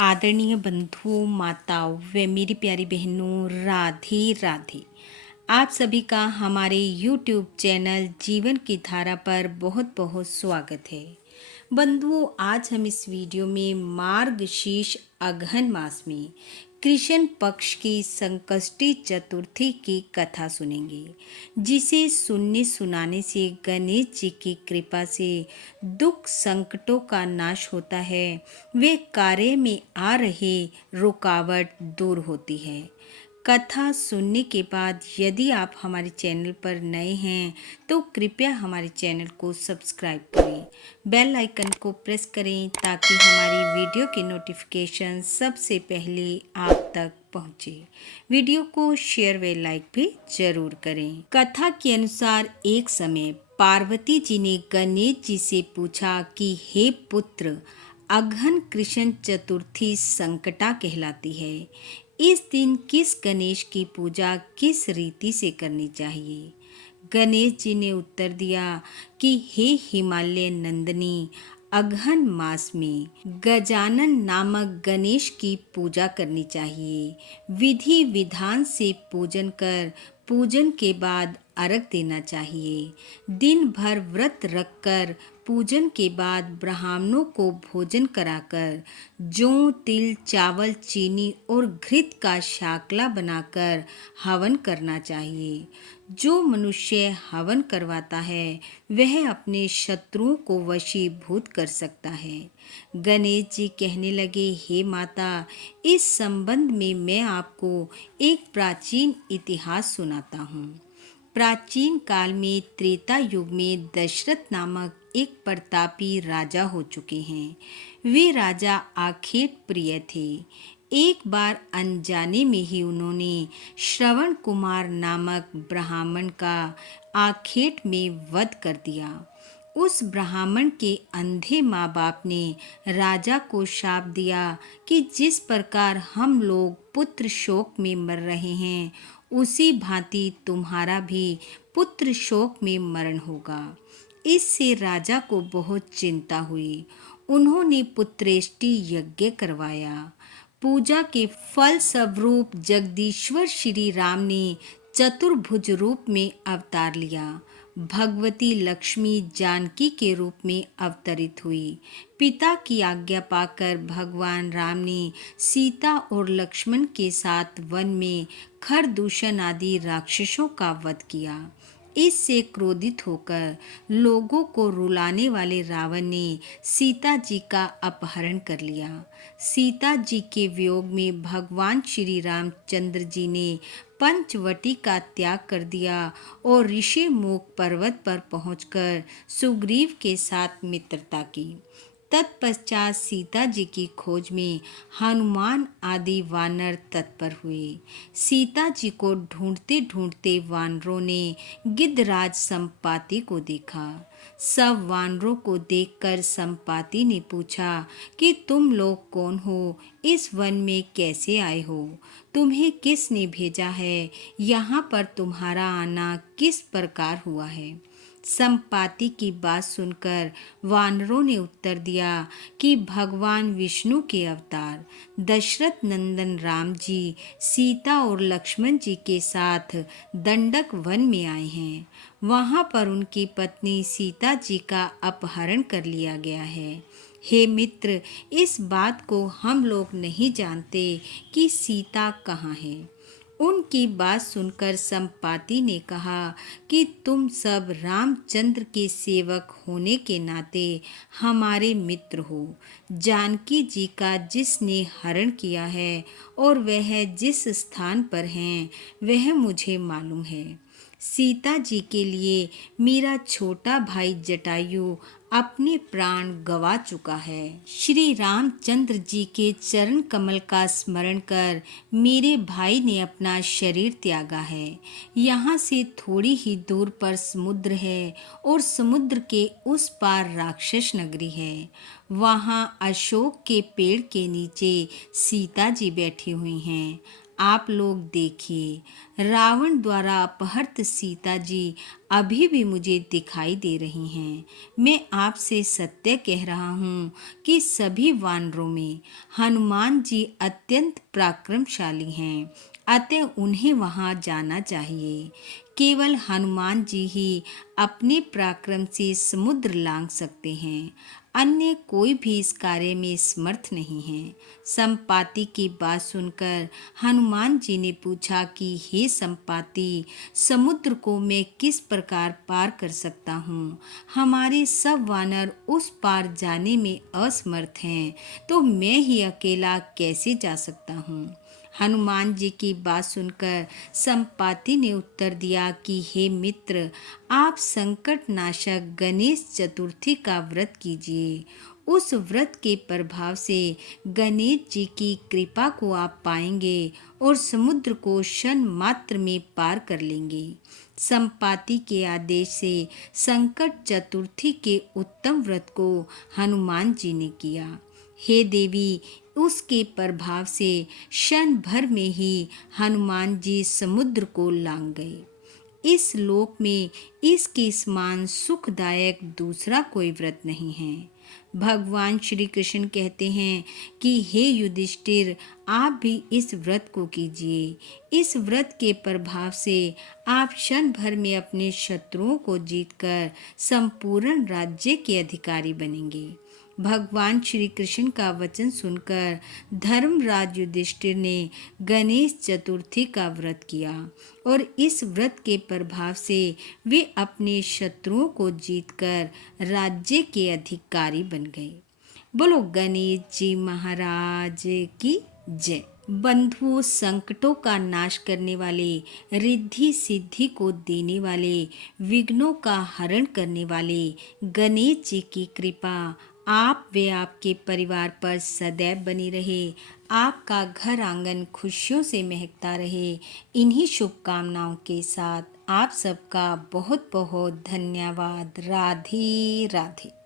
आदरणीय बंधुओं, माताओं व मेरी प्यारी बहनों, राधे राधे। आप सभी का हमारे YouTube चैनल जीवन की धारा पर बहुत बहुत स्वागत है। बंधुओं, आज हम इस वीडियो में मार्गशीर्ष अगहन मास में कृष्ण पक्ष की संकष्टी चतुर्थी की कथा सुनेंगे, जिसे सुनने सुनाने से गणेश जी की कृपा से दुख संकटों का नाश होता है, वे कार्य में आ रहे रुकावट दूर होती है। कथा सुनने के बाद यदि आप हमारे चैनल पर नए हैं तो कृपया हमारे चैनल को सब्सक्राइब करें, बेल आइकन को प्रेस करें ताकि हमारी वीडियो की नोटिफिकेशन सबसे पहले आप तक पहुंचे। वीडियो को शेयर व लाइक भी जरूर करें। कथा के अनुसार एक समय पार्वती जी ने गणेश जी से पूछा कि हे पुत्र, अगहन कृष्ण चतुर्थी संकटा कहलाती है। इस दिन किस गणेश की पूजा किस रीति से करनी चाहिए? गणेश जी ने उत्तर दिया कि हे हिमालय नंदनी, अगहन मास में गजानन नामक गणेश की पूजा करनी चाहिए। विधि विधान से पूजन कर पूजन के बाद अर्घ देना चाहिए। दिन भर व्रत रखकर पूजन के बाद ब्राह्मणों को भोजन कराकर जौ, तिल, चावल, चीनी और घृत का शाकला बनाकर हवन करना चाहिए। जो मनुष्य हवन करवाता है वह अपने शत्रुओं को वशीभूत कर सकता है। गणेश जी कहने लगे, हे माता, इस संबंध में मैं आपको एक प्राचीन इतिहास सुनाता हूँ। प्राचीन काल में त्रेता युग में दशरथ नामक एक प्रतापी राजा हो चुके हैं। वे राजा आखेट प्रिय थे। एक बार अनजाने में ही उन्होंने श्रवण कुमार नामक ब्राह्मण का आखेट में वध कर दिया। उस ब्राह्मण के अंधे माँ बाप ने राजा को शाप दिया कि जिस प्रकार हम लोग पुत्र शोक में मर रहे हैं, उसी भांति तुम्हारा भी पुत्र शोक में मरण होगा। इससे राजा को बहुत चिंता हुई। उन्होंने पुत्रेष्टि यज्ञ करवाया। पूजा के फल स्वरूप जगदीश्वर श्री राम ने चतुर्भुज रूप में अवतार लिया। भगवती लक्ष्मी जानकी के रूप में अवतरित हुई। पिता की आज्ञा पाकर भगवान राम ने सीता और लक्ष्मण के साथ वन में खरदूषण आदि राक्षसों का वध किया। इससे क्रोधित होकर लोगों को रुलाने वाले रावण ने सीता जी का अपहरण कर लिया। सीता जी के वियोग में भगवान श्री रामचंद्र जी ने पंचवटी का त्याग कर दिया और ऋषिमुख पर्वत पर पहुंचकर सुग्रीव के साथ मित्रता की। तत्पश्चात सीता जी की खोज में हनुमान आदि वानर तत्पर हुए। सीता जी को ढूंढते ढूंढते वानरों ने गिद्धराज संपाति को देखा। सब वानरों को देखकर संपाति ने पूछा कि तुम लोग कौन हो? इस वन में कैसे आए हो? तुम्हें किसने भेजा है? यहाँ पर तुम्हारा आना किस प्रकार हुआ है? संपाति की बात सुनकर वानरों ने उत्तर दिया कि भगवान विष्णु के अवतार दशरथ नंदन राम जी सीता और लक्ष्मण जी के साथ दंडक वन में आए हैं। वहां पर उनकी पत्नी सीता जी का अपहरण कर लिया गया है। हे मित्र, इस बात को हम लोग नहीं जानते कि सीता कहाँ है। उनकी बात सुनकर संपाति ने कहा कि तुम सब रामचंद्र के सेवक होने के नाते हमारे मित्र हो। जानकी जी का जिसने हरण किया है और वह जिस स्थान पर हैं वह मुझे मालूम है। सीता जी के लिए मेरा छोटा भाई जटायु अपने प्राण गवा चुका है। श्री रामचंद्र जी के चरण कमल का स्मरण कर मेरे भाई ने अपना शरीर त्यागा है। यहाँ से थोड़ी ही दूर पर समुद्र है और समुद्र के उस पार राक्षस नगरी है। वहाँ अशोक के पेड़ के नीचे सीता जी बैठी हुई हैं। आप लोग देखिए, रावण द्वारा अपहृत सीता जी अभी भी मुझे दिखाई दे रही हैं। मैं आपसे सत्य कह रहा हूँ कि सभी वानरों में हनुमान जी अत्यंत पराक्रमशाली हैं, अतः उन्हें वहां जाना चाहिए। केवल हनुमान जी ही अपने पराक्रम से समुद्र लांघ सकते हैं, अन्य कोई भी इस कार्य में समर्थ नहीं है। संपाति की बात सुनकर हनुमान जी ने पूछा कि हे संपाति, समुद्र को मैं किस प्रकार पार कर सकता हूँ? हमारे सब वानर उस पार जाने में असमर्थ हैं, तो मैं ही अकेला कैसे जा सकता हूँ? हनुमान जी की बात सुनकर संपाति ने उत्तर दिया कि हे मित्र, आप संकट नाशक गणेश चतुर्थी का व्रत कीजिए। उस व्रत के प्रभाव से गणेश जी की कृपा को आप पाएंगे और समुद्र को क्षण मात्र में पार कर लेंगे। संपाति के आदेश से संकट चतुर्थी के उत्तम व्रत को हनुमान जी ने किया। हे देवी, उसके प्रभाव से क्षण भर में ही हनुमान जी समुद्र को लांघ गए। इस लोक में इसके समान सुखदायक दूसरा कोई व्रत नहीं है। भगवान श्री कृष्ण कहते हैं कि हे युधिष्ठिर, आप भी इस व्रत को कीजिए। इस व्रत के प्रभाव से आप क्षण भर में अपने शत्रुओं को जीतकर संपूर्ण राज्य के अधिकारी बनेंगे। भगवान श्री कृष्ण का वचन सुनकर धर्मराज युधिष्ठिर ने गणेश चतुर्थी का व्रत किया और इस व्रत के प्रभाव से वे अपने शत्रुओं को जीतकर राज्य के अधिकारी बन गए। बोलो गणेश जी महाराज की जय। बंधु, संकटों का नाश करने वाले, रिद्धि सिद्धि को देने वाले, विघ्नों का हरण करने वाले गणेश जी की कृपा आप व आपके परिवार पर सदैव बनी रहे। आपका घर आंगन खुशियों से महकता रहे। इन्हीं शुभकामनाओं के साथ आप सबका बहुत बहुत धन्यवाद। राधे राधे।